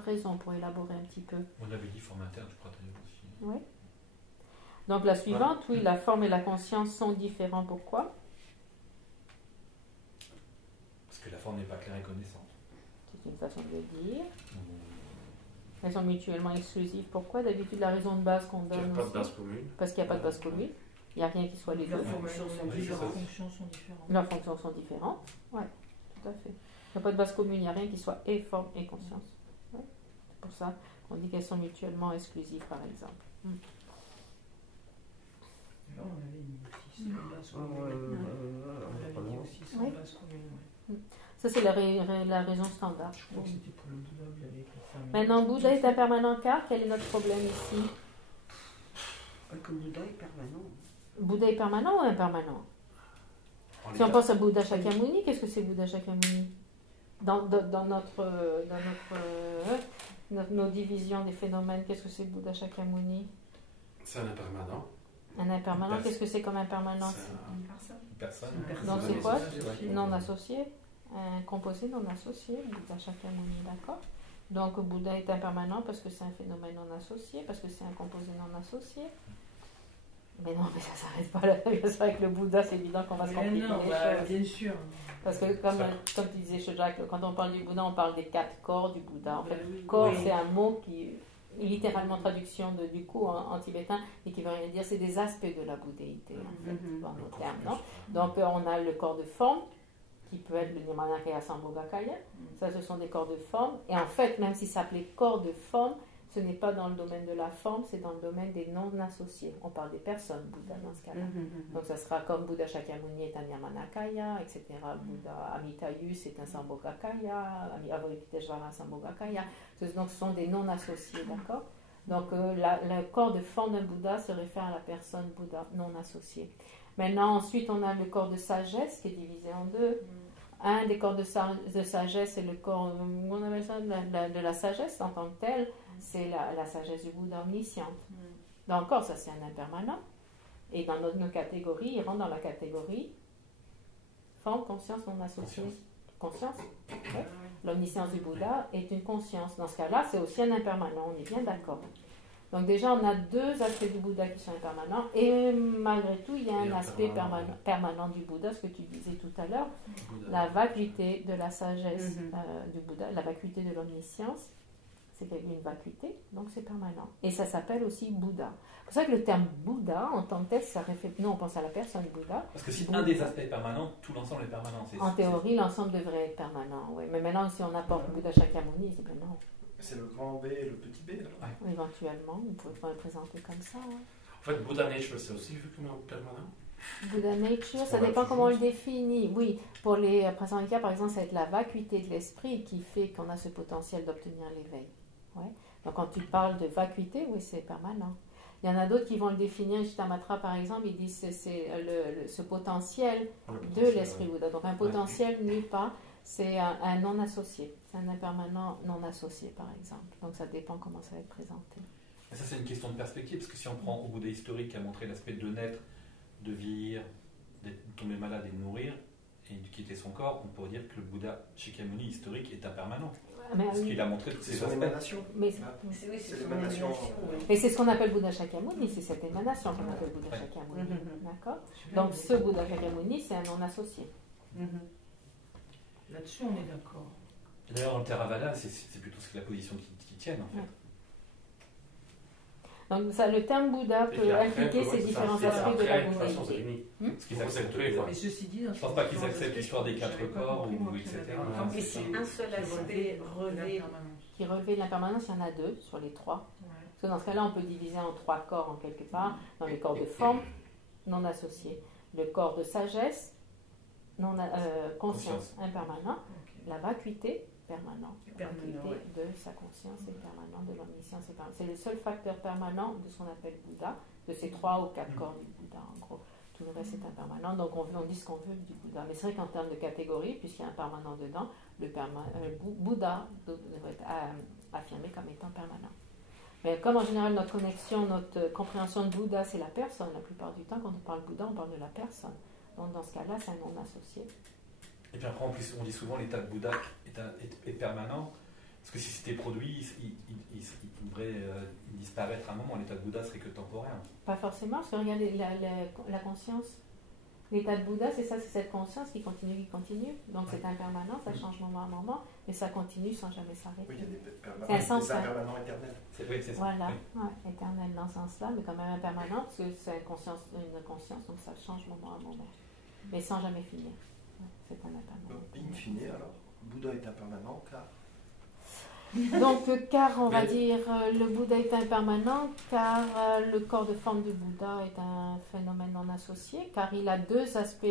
raisons pour élaborer un petit peu. On avait dit forme interne, je crois d'ailleurs aussi. Oui. Donc la suivante, oui, la forme et la conscience sont différents. Pourquoi? Parce que la forme n'est pas claire et connaissante. C'est une façon de le dire. Elles sont mutuellement exclusives. Pourquoi? D'habitude, la raison de base qu'on Il n'y donne a pas de aussi, base commune. parce qu'il n'y a pas de base commune. Il n'y a rien qui soit les deux. Leurs fonctions sont Oui, différentes. c'est ça. Leurs fonctions sont différentes. Oui, tout à fait. Il n'y a pas de base commune, il n'y a rien qui soit et forme et conscience. Ouais. C'est pour ça qu'on dit qu'elles sont mutuellement exclusives, par exemple. Là, on avait mis aussi sans base commune. On avait dit aussi sans Oui. base commune. Ouais. Ça, c'est la raison standard. Je crois que c'était pour le Bouddha, vous l'avez écrit ça. Maintenant, Bouddha est impermanent car quel est notre problème ici? Que le Bouddha est permanent. Bouddha est permanent ou impermanent? Si on pense à Bouddha Shakyamuni, qu'est-ce que c'est Bouddha Shakyamuni? Dans nos divisions des phénomènes, qu'est-ce que c'est Bouddha Shakyamuni? C'est un impermanent. Un impermanent, qu'est-ce que c'est comme impermanent? C'est Une personne. Donc c'est quoi? Associé. Non associé. Un composé non associé, Bouddha Shakyamuni, d'accord? Donc Bouddha est impermanent parce que c'est un phénomène non associé, parce que c'est un composé non associé. Mais non, mais ça ne s'arrête pas là. C'est vrai que le Bouddha, c'est évident qu'on va se compliquer Non, les bah, choses. bien sûr. Parce que comme tu disais chez Jacques, quand on parle du Bouddha, on parle des 4 corps du Bouddha. En fait, corps, c'est un mot qui littéralement traduction du coup en tibétain et qui veut rien dire. C'est des aspects de la bouddhéité, en fait, dans nos termes. Non? Donc on a le corps de forme, qui peut être le Nirmanakaya Sambhogakaya. Ça, ce sont des corps de forme. Et en fait, même si ça s'appelait corps de forme, ce n'est pas dans le domaine de la forme, c'est dans le domaine des non-associés. On parle des personnes Bouddha dans ce cas-là. Donc ça sera comme Bouddha Shakyamuni est un Nirmanakaya, etc. Bouddha Amitayus est un Sambhogakaya, Avalokiteshvara Sambhogakaya. Donc ce sont des non-associés, d'accord? Donc le corps de forme d'un Bouddha se réfère à la personne Bouddha non associée. Maintenant, ensuite, on a le corps de sagesse qui est divisé en deux. Un des corps de sagesse, c'est le corps, on appelle ça de la sagesse en tant que telle, c'est la sagesse du Bouddha omnisciente. Là encore, ça c'est un impermanent. Et dans nos catégories, il rentre dans la catégorie forme, conscience, non associée. Conscience. Ouais. L'omniscience du Bouddha est une conscience. Dans ce cas-là, c'est aussi un impermanent, on est bien d'accord. Donc déjà, on a 2 aspects du Bouddha qui sont impermanents, et malgré tout, il y a un aspect permanent du Bouddha, ce que tu disais tout à l'heure, la vacuité de la sagesse du Bouddha, la vacuité de l'omniscience, c'est une vacuité, donc c'est permanent. Et ça s'appelle aussi Bouddha. C'est pour ça que le terme Bouddha, en tant que tel, ça réfère... Nous, on pense à la personne Bouddha. Parce que si un des aspects est permanent, tout l'ensemble est permanent. En théorie, l'ensemble devrait être permanent, oui. Mais maintenant, si on apporte Bouddha Shakyamuni, c'est ben non. C'est le grand B et le petit B alors. Éventuellement, on pourrait le présenter comme ça. Hein. En fait, Buddha Nature, c'est aussi vu comme permanent. Buddha Nature, ça dépend comment on le définit. Oui, pour les Prasangika, par exemple, ça va être la vacuité de l'esprit qui fait qu'on a ce potentiel d'obtenir l'éveil. Ouais. Donc quand tu parles de vacuité, oui, c'est permanent. Il y en a d'autres qui vont le définir, Jittamatra par exemple, ils disent que c'est ce potentiel de l'esprit Bouddha. Donc un potentiel n'est pas, c'est un non associé. C'est un impermanent non associé par exemple. Donc ça dépend comment ça va être présenté. Et ça c'est une question de perspective, parce que si on prend au Bouddha historique qui a montré l'aspect de naître, de vieillir, de tomber malade et de mourir, et de quitter son corps, on pourrait dire que le Bouddha Shakyamuni historique est impermanent. Parce qu'il a montré toutes C'est ces son aspects. émanation. Mais C'est l'émanation. c'est ce qu'on appelle Bouddha Shakyamuni, c'est cette émanation qu'on appelle Bouddha Shakyamuni. D'accord? Donc ce Bouddha Shakyamuni, c'est un non associé. Là-dessus, on est d'accord. D'ailleurs, dans le Theravada, c'est plutôt la position qui tienne en fait. Ouais. Donc ça, le terme Bouddha peut impliquer ces différents aspects de la bouddhéité. Parce qu'ils acceptent quoi. Mais ceci dit, Je pense pas qu'ils acceptent l'histoire des 4 corps ou etc. Et si un seul aspect relevé, Qui relevait l'impermanence, il y en a 2 sur les 3. Parce que dans ce cas-là, on peut diviser en 3 corps en quelque part. Dans les corps de forme, non associés. Le corps de sagesse, conscience, impermanent. La vacuité, permanent. La vacuité de sa conscience est permanent, de l'omniscience est permanent. C'est le seul facteur permanent de ce qu'on appelle Bouddha, de ces 3 ou 4 corps du Bouddha, en gros. Tout le reste est impermanent, donc on dit ce qu'on veut du Bouddha. Mais c'est vrai qu'en termes de catégorie, puisqu'il y a un permanent dedans, le Bouddha devrait être affirmé comme étant permanent. Mais comme en général notre connexion, notre compréhension de Bouddha, c'est la personne, la plupart du temps, quand on parle Bouddha, on parle de la personne. Donc dans ce cas-là, c'est un nom associé. Et puis après, en plus, on dit souvent l'état de Bouddha est permanent, parce que si c'était produit, il devrait disparaître à un moment. L'état de Bouddha serait que temporaire. Pas forcément, parce que regardez, la conscience, l'état de Bouddha, c'est ça, c'est cette conscience qui continue. Donc c'est impermanent, ça change moment à moment, mais ça continue sans jamais s'arrêter. Oui, il y a des C'est un sens, impermanents éternels. Oui, c'est ça. Voilà, Oui. ouais, éternel dans ce sens-là, mais quand même impermanent, parce que c'est une conscience, donc ça change moment à moment. Mais sans jamais finir. Ouais, c'est un impermanent. Donc, in fine, alors, Bouddha est impermanent car. Donc, car on va dire le Bouddha est impermanent, car le corps de forme du Bouddha est un phénomène non associé, car il a 2 aspects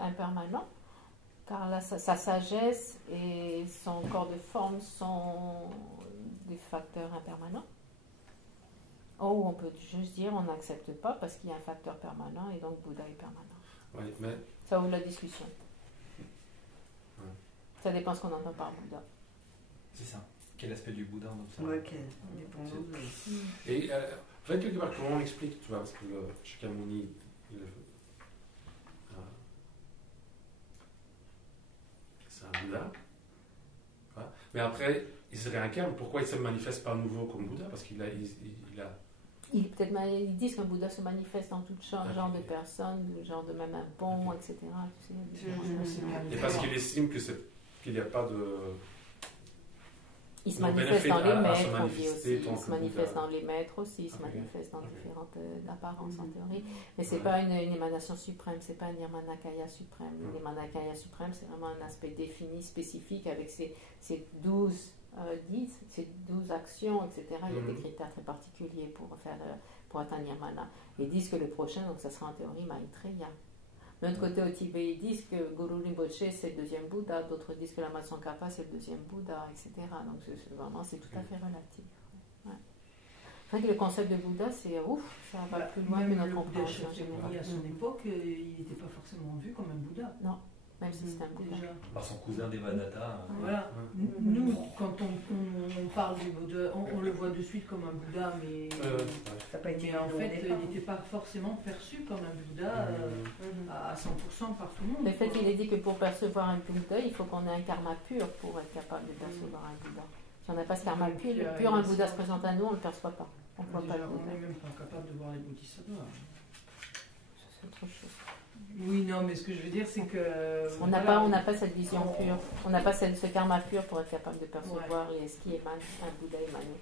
impermanents, car sa sagesse et son corps de forme sont des facteurs impermanents. Ou on peut juste dire on n'accepte pas parce qu'il y a un facteur permanent et donc Bouddha est permanent. Ouais, mais Ça ouvre la discussion. Ouais. Ça dépend ce qu'on entend par Bouddha. C'est ça. Quel aspect du Bouddha on observe? Ouais, ok. Dépendant de- et en fait quelque part comment on explique, tu vois, parce que le Shakyamuni, c'est un Bouddha, ouais. Mais après il se réincarne. Pourquoi il se manifeste pas à nouveau comme Bouddha? Parce qu'il a Ils disent qu'un Bouddha se manifeste dans tout genre de personnes, genre de même un bon, etc. Tu sais, et parce qu'il estime qu'il n'y a pas de. il se Donc, manifeste dans les à se maîtres, on dit manifester aussi. tant Il que se manifeste Bouddha. dans les maîtres aussi, il se Ok. manifeste dans Ok. différentes apparences en théorie. Mais c'est Ouais. pas une émanation suprême, c'est pas un Nirmanakaya suprême. Mm. Nirmanakaya suprême, c'est vraiment un aspect défini, spécifique, avec ses 12 guides, ses 12 actions, etc. Il y a des critères très particuliers pour être un Nirmana. Ils disent que le prochain, donc ça sera en théorie Maitreya. De l'autre côté, au Tibet, ils disent que Guru Rinpoche c'est le deuxième Bouddha, d'autres disent que la Tsongkhapa c'est le deuxième Bouddha, etc. Donc c'est tout à fait relatif. Ouais. C'est vrai que le concept de Bouddha, c'est ouf, ça va plus loin que Même notre le Bouddha compréhension Shakyamuni, générale. à son époque, il n'était pas forcément vu comme un Bouddha. Même si c'est un Bouddha. Déjà. Par son cousin Devadatta. Voilà. Nous, quand on parle du Bouddha, on le voit de suite comme un Bouddha, mais, Ça n'a pas été mais en évident au fait, départ. il n'était pas forcément perçu comme un Bouddha à 100% par tout le monde. Le fait qu'il ait dit que pour percevoir un Bouddha, il faut qu'on ait un karma pur pour être capable de percevoir un Bouddha. Si on n'a pas ce karma Donc, pur, un Bouddha se présente à nous, on ne le perçoit pas. On ne voit pas Déjà, le on Bouddha. n'est même pas capable de voir les bodhisattvas. Ça, c'est autre chose. Oui, non, mais ce que je veux dire, c'est que. On n'a voilà, pas cette vision pure. On n'a pas ce karma pur pour être capable de percevoir ce qui émane, un Bouddha émané.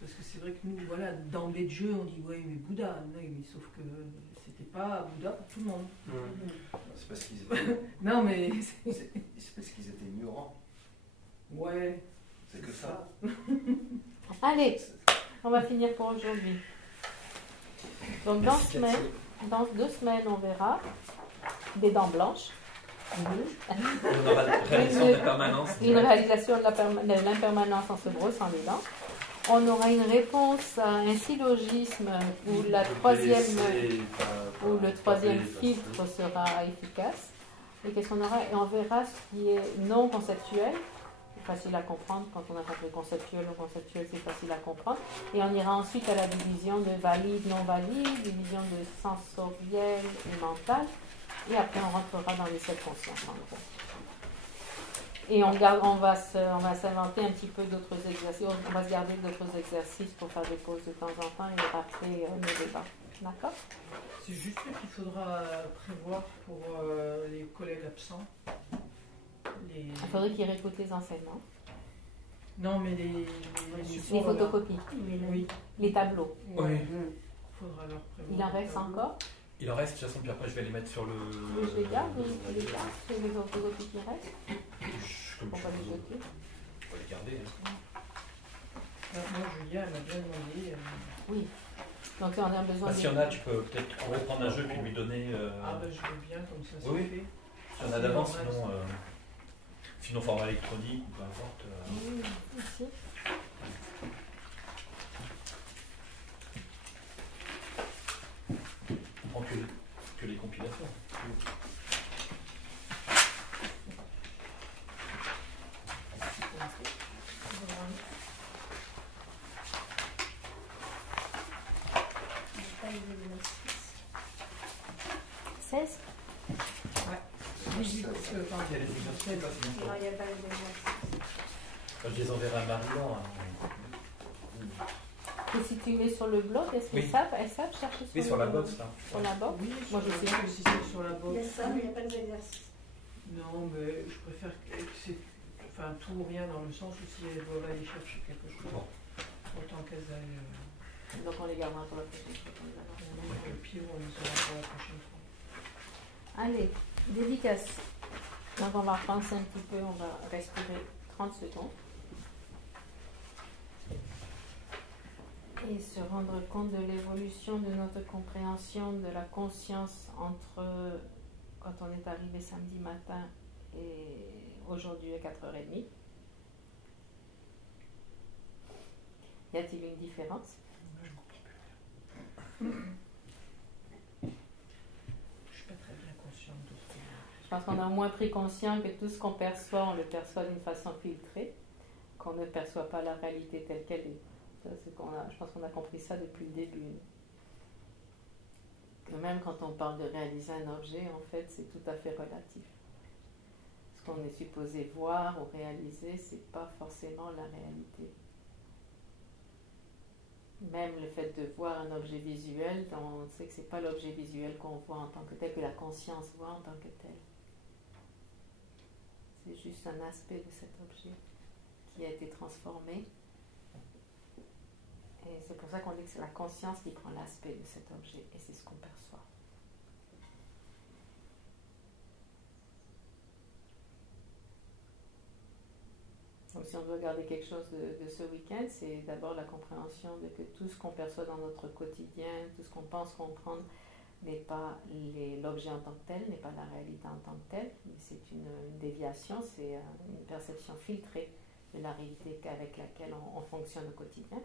Parce que c'est vrai que nous, voilà, d'emblée de jeu, on dit ouais, mais Bouddha, mais sauf que c'était pas Bouddha pour tout le monde. C'est parce qu'ils étaient, Non, mais. c'est parce qu'ils étaient ignorants. Ouais. C'est que ça. Allez, on va finir pour aujourd'hui. Donc dans 2 semaines, on verra des dents blanches. On aura la réalisation de la permanence. Une réalisation de l'impermanence en se brossant les dents. On aura une réponse à un syllogisme où le troisième filtre sera efficace. Et qu'est-ce qu'on aura? Et on verra ce qui est non conceptuel, facile à comprendre. Quand on a compris conceptuel ou conceptuel, c'est facile à comprendre. Et on ira ensuite à la division de valide, non valide, division de sensoriel et mental. Et après, on rentrera dans les 7 consciences, en gros. Et on va s'inventer un petit peu d'autres exercices. On va se garder d'autres exercices pour faire des pauses de temps en temps et rappeler nos débats. D'accord? C'est juste qu'il faudra prévoir pour les collègues absents. Il faudrait qu'ils réécoutent les enseignements. Non, mais les Les supports, photocopies, Oui. les tableaux. Oui. Il faudra leur prévoir. Il en reste encore? Il en reste, de toute façon, puis après je vais les mettre sur le. Je les garde, c'est les photocopies qui restent. Comme On je va les vous- jeter. On va les garder. Hein. Moi, Julia, elle m'a bien demandé. Oui. Donc on a besoin Bah, s'il y en a, tu peux peut-être reprendre un jeu puis lui donner. Ah, ben je veux bien, comme ça, c'est Oui, fait. S'il y en a d'avance, sinon format électronique ou peu importe. Oui, ici. que les compilations. Ouais. Pardon. Il y a les exercices, là, c'est bien. Non, il n'y a pas les Je les enverrai à Marie-Laure. Et si tu mets sur le blog, est-ce Oui. elles savent chercher sur Oui, sur la le- box, là. Sur la box. Oui, Moi, je sais que si c'est sur la Il y a box. ça, mais il n'y a pas les exercices. Non, mais je préfère que c'est tout ou rien dans le sens où si elles doivent aller chercher quelque chose, Bon. autant qu'elles aillent. Donc on les gardera pour la prochaine fois. Le pied, on les aura pour la prochaine fois. Allez, dédicace. Donc on va repenser un petit peu, on va respirer 30 secondes. Et se rendre compte de l'évolution de notre compréhension de la conscience entre quand on est arrivé samedi matin et aujourd'hui à 4h30. Y a-t-il une différence? Je suis pas très bien consciente de ce que. Je pense qu'on a moins pris conscience que tout ce qu'on perçoit, on le perçoit d'une façon filtrée, qu'on ne perçoit pas la réalité telle qu'elle est. Ça, je pense qu'on a compris ça depuis le début. Que même quand on parle de réaliser un objet, en fait, c'est tout à fait relatif. Ce qu'on est supposé voir ou réaliser, c'est pas forcément la réalité. Même le fait de voir un objet visuel, on sait que c'est pas l'objet visuel qu'on voit en tant que tel, que la conscience voit en tant que tel. C'est juste un aspect de cet objet qui a été transformé. Et c'est pour ça qu'on dit que c'est la conscience qui prend l'aspect de cet objet, et c'est ce qu'on perçoit. Donc si on veut regarder quelque chose de ce week-end, c'est d'abord la compréhension de que tout ce qu'on perçoit dans notre quotidien, tout ce qu'on pense comprendre, n'est pas l'objet en tant que tel, n'est pas la réalité en tant que telle, mais c'est une déviation, c'est une perception filtrée de la réalité avec laquelle on fonctionne au quotidien.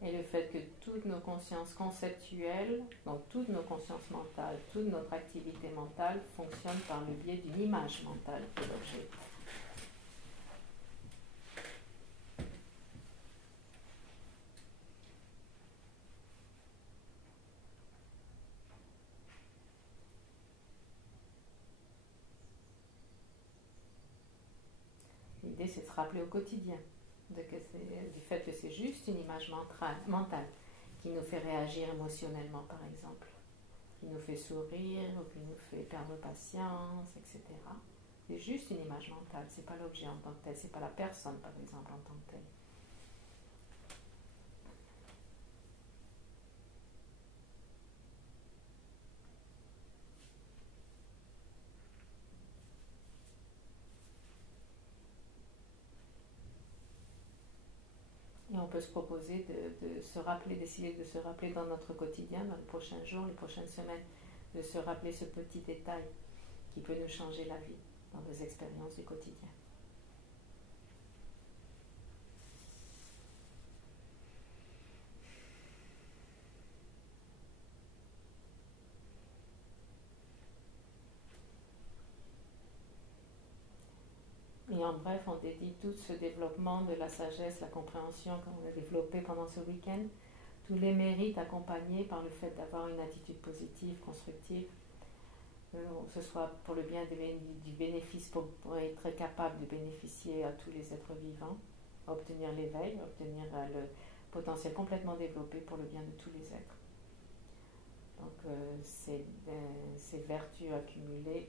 Et le fait que toutes nos consciences conceptuelles, donc toutes nos consciences mentales, toute notre activité mentale fonctionne par le biais d'une image mentale de l'objet. L'idée, c'est de se rappeler au quotidien du fait que c'est juste une image mentale qui nous fait réagir émotionnellement, par exemple, qui nous fait sourire ou qui nous fait perdre patience, etc. C'est juste une image mentale, c'est pas l'objet en tant que tel, c'est pas la personne, par exemple, en tant que telle. Et on peut se proposer de se rappeler, d'essayer de se rappeler dans notre quotidien, dans les prochains jours, les prochaines semaines, de se rappeler ce petit détail qui peut nous changer la vie dans nos expériences du quotidien. Et en bref, on dédie tout ce développement de la sagesse, la compréhension qu'on a développé pendant ce week-end, tous les mérites accompagnés par le fait d'avoir une attitude positive, constructive, que ce soit pour le bien du bénéfice, pour être capable de bénéficier à tous les êtres vivants, obtenir l'éveil, obtenir le potentiel complètement développé pour le bien de tous les êtres. Donc ces vertus accumulées,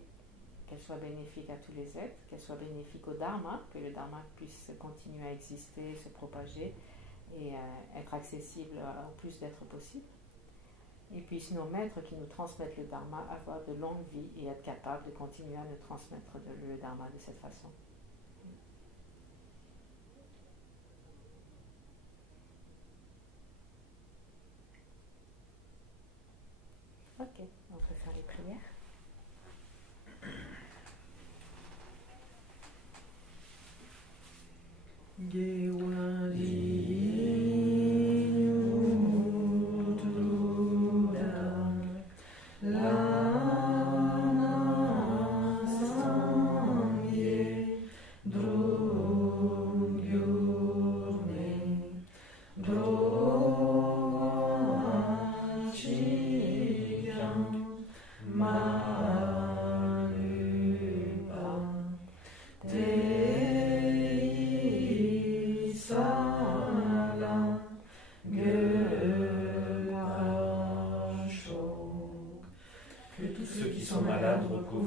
qu'elles soient bénéfiques à tous les êtres, qu'elles soient bénéfiques au Dharma, que le Dharma puisse continuer à exister, se propager et être accessible au plus d'êtres possible. Et puissent nos maîtres qui nous transmettent le Dharma avoir de longues vies et être capables de continuer à nous transmettre le Dharma de cette façon. Ok, on peut faire les prières.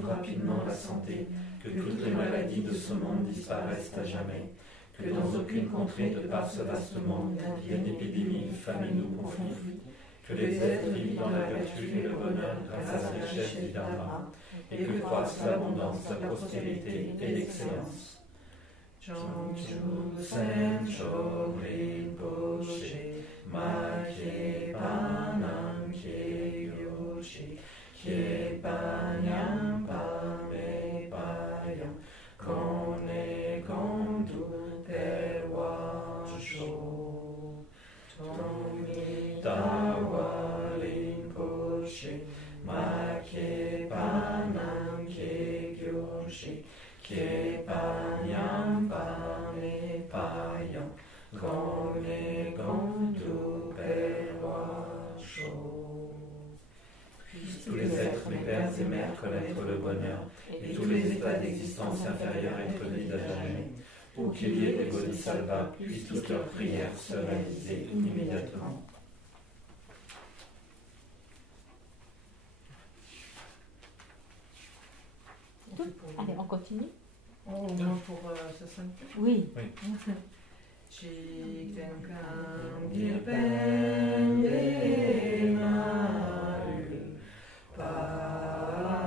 Rapidement la santé, que toutes les maladies de ce monde disparaissent à jamais, que dans aucune contrée de par ce vaste monde il y ait d'épidémie, de famine ou conflit, que les êtres vivent dans la vertu et le bonheur grâce à la richesse du Dharma, et que croissent l'abondance, la prospérité et l'excellence. Jangju Sencho Rinpoche, Makye Panam Kye Yoshi, Kye Panyam Pame Payam, Kone Kondu Terwa Sho, Tomi Tawa Rinpoche, Makye Panam Kye Yoshi, Kye Panyam Pame Payam, Kone Kondu Terwa Sho. Tous les êtres, mes pères et mères, connaître le bonheur, et tous les états d'existence inférieurs être nés à jamais. Pour qu'il y ait des bodhisattvas, puissent toutes leurs prières se réaliser immédiatement. Allez, on continue. Au moins pour sa sainteté. Oui. Chiktenkam Girpen Maru Pakang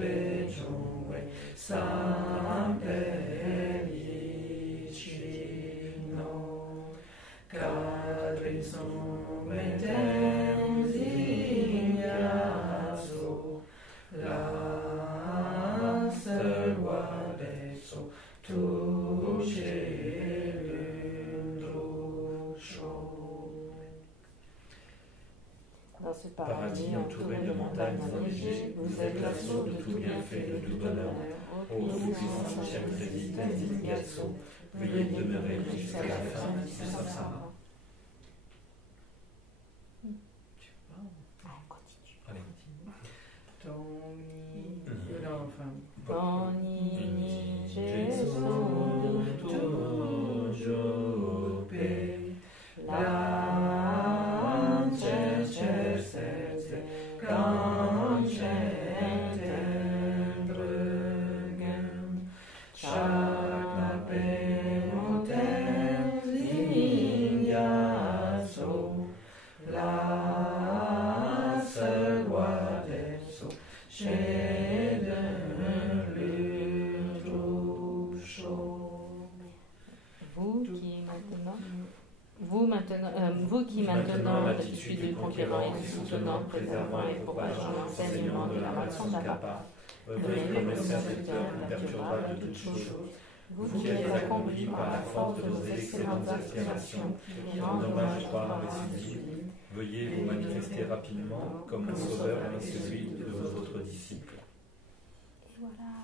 Le Chungwe Sampeli Chino Kadrin Son Mentem Zinyaso La Serwa Deso Touché Dans ce paradis entouré de montagnes enneigées, vous êtes la source de tout bienfait et de tout bonheur. Ô puissant chef résistance d'Ingatso, veuillez demeurer jusqu'à la fin du samsara. Allez. Toni Jesu Tujo Pe La vous qui maintenant, l'attitude de conquérant et de soutenant, préservant et propageant l'enseignement de la Matsandara, veuillez comme le serviteur imperturbable de toutes choses, vous qui êtes accompli par la force de vos excellentes aspirations, en hommage au roi et sublime, veuillez vous manifester rapidement comme un sauveur et celui de vos autres disciples. Et voilà.